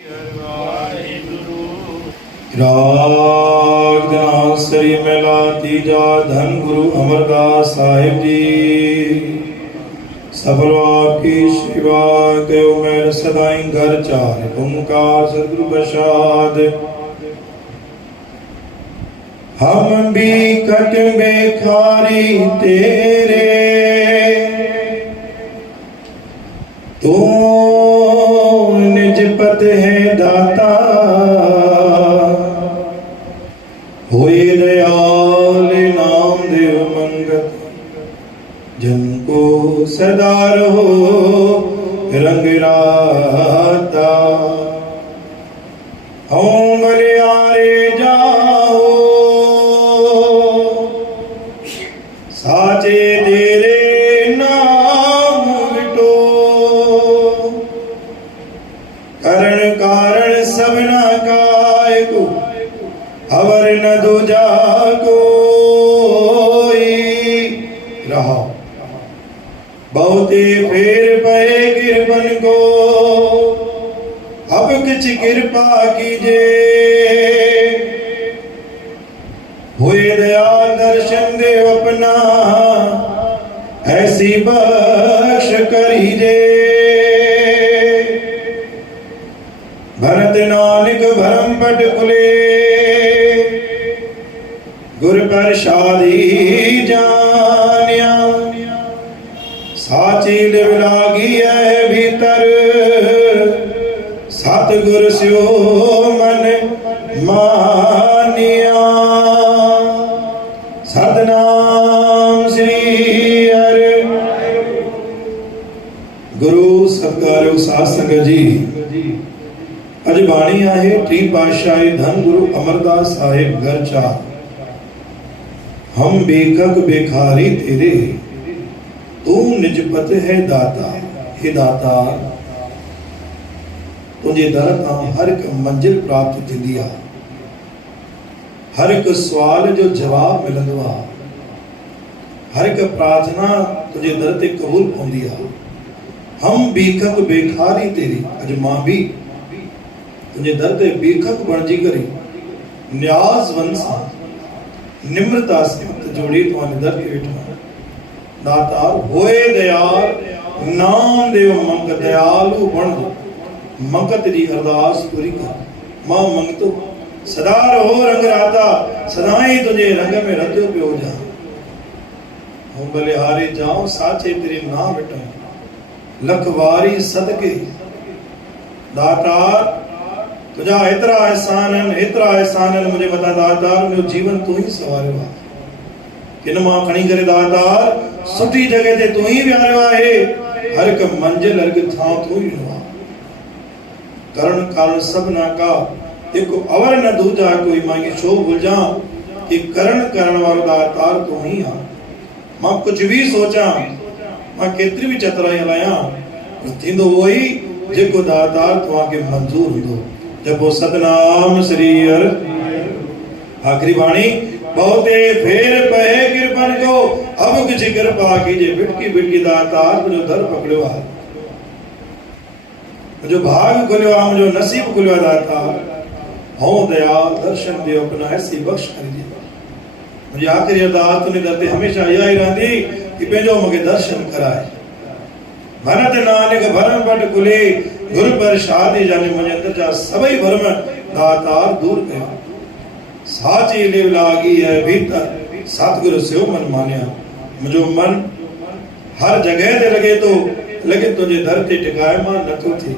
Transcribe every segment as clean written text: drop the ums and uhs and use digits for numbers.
राग सरी मेला तीजा धन गुरु अमरदास साहिब जी सफल आपकी सेवा कयो मेर सदाई घर चार ओंकार सतगुरु प्रसाद। हम भी कट बेखारी तेरे तू निज पत है दाता होए दयाल नाम देव मंगत जिनको सदा रहो रंग राता। हम बलियारे जाओ साचे तेरे नाम विटो करण कारण सबना काय को अवर न दूजा कोई रहा बहुते फेर पए गिरबन को अब किछ कृपा कीजे हुए दयाल दर्शन दे अपना ऐसी बख्श करीजे। भरत नानक भरम पट खुले गुर प्रसादी जानिया साची लिव लागी है भीतर सतगुर स्यो मन मानिया। सतनाम श्री हरि गुरु सतकार साध संगत जी अज बाणी आहे टी पातशाही धन गुरु अमरदास साहिब घर चार। हम बेकक बेखारी तेरे तू निजपत है दाता। हे दाता तुझे दर तां हर एक मंजिल प्राप्त थींदी आहे, हर एक सवाल जो जवाब मिलंदो आहे, हर एक प्रार्थना तुझे दर ते कबूल पवंदी आहे। हम बेकक बेखारी तेरे अज मां भी तुझे दर ते बेकक बणजी करे न्याज़ सां निम्रता से मत जोड़ी तुम्हारे दर के वेठा दातार होए दयाल नाम देव मंग दयालु बण मंगत जी अरदास पूरी कर मां मंगतो सदा रहो रंग राता सदाई तुझे रंग में रत्यो पियो जा। हूं भले हारे जाऊं साचे तेरे नाम विटो लखवारी सदके दातार तुझा एतरा एहसानन मुझे बता दातार मुझो जीवन तू ही सवारियो आहे किन मां खणी करे दातार सुठी जगह ते तू ही विहारियो आहे। हर एक मंजिल हर एक थां तू ही ॾिनो आहे करण कारण सबना का एक अवर न दूजा कोई मां ये छो भुलजा कि करण वारो दातार तू ही आहे। मां कुछ भी सोचा मां केतरी भी चतराई हलाया थींदो वो ही जेको दातार तव्हांखे मंजूर हूंदो। जपो सतनाम श्री हरि। आखिरी वाणी बहुते फेर पए गिरबन को अब कुछ कृपा कीजे बिटकी बिटकी दातार मुझो दर पकड़ियो आहे मुझो भाग खुलियो आहे मुझो नसीब खुलियो आहे दातार हो दयाल दर्शन दियो अपना ऐसी बख्श कर दे। मुझे आखिरी अरदास तुने दर ते हमेशा इहा ही रहंदी कि पंहिंजो मूंखे दर्शन कराए। भरत नानक भरम पट खुले गुरु प्रसादी जाने मुझे अंदर जा सभई भरम दातार दूर कयो साची लिव लागी है भीतर सतगुरु स्यो मन मानिया। मुझो मन हर जगह ते लगे तुझे दर ते टिकाए मां नथो थी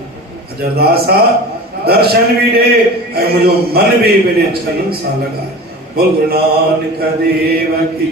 अज अरदास दर्शन भी दे ऐं मुझो मन भी मेरे छलन सां लॻाए। बोल गुरु नानक देव की।